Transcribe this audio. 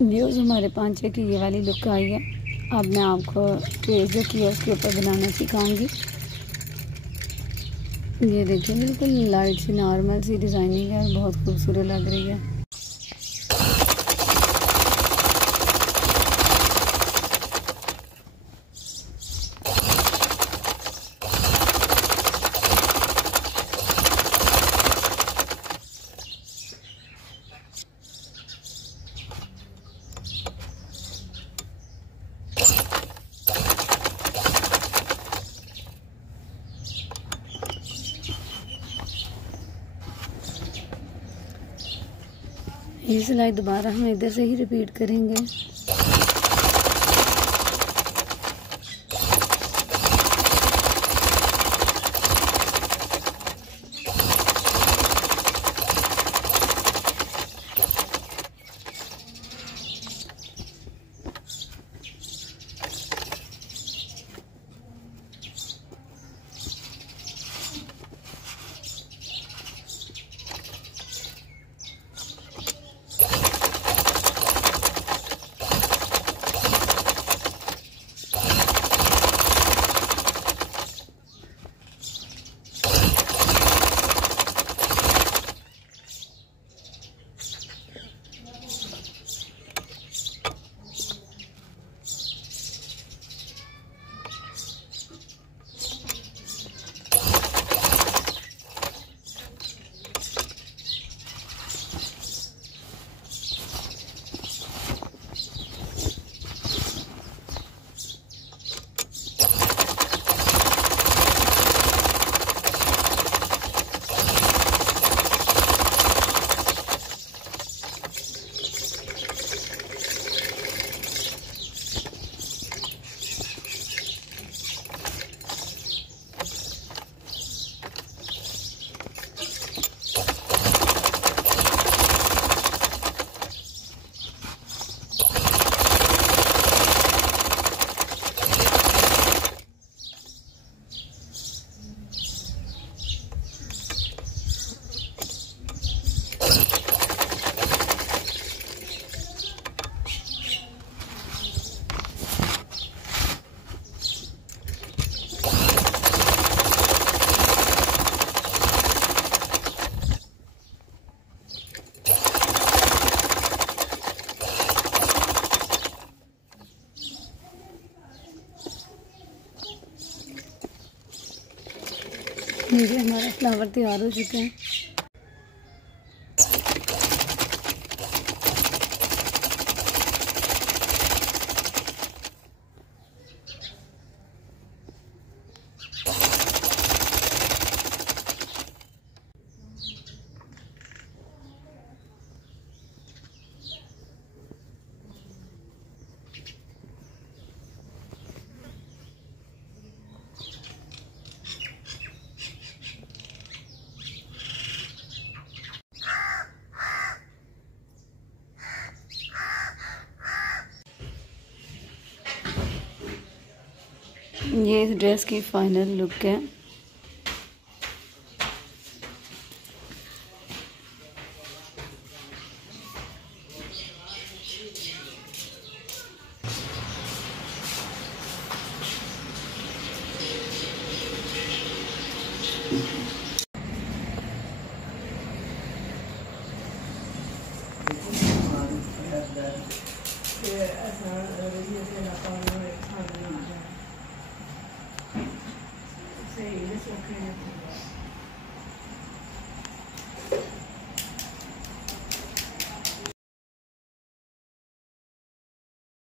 Views हमारे पांचे की ये वाली लुक आई है। अब मैं आपको ट्रेस जो किया उसके ऊपर बनाना सिखाऊंगी। ये देखिए बिल्कुल लाइट सी नॉर्मल सी डिज़ाइनिंग है और बहुत खूबसूरत लग रही है। ये सिलाई दोबारा हम इधर से ही रिपीट करेंगे। ये हमारा फ्लावर तैयार हो चुका है। ये इस ड्रेस की फाइनल लुक है। Sí, eso que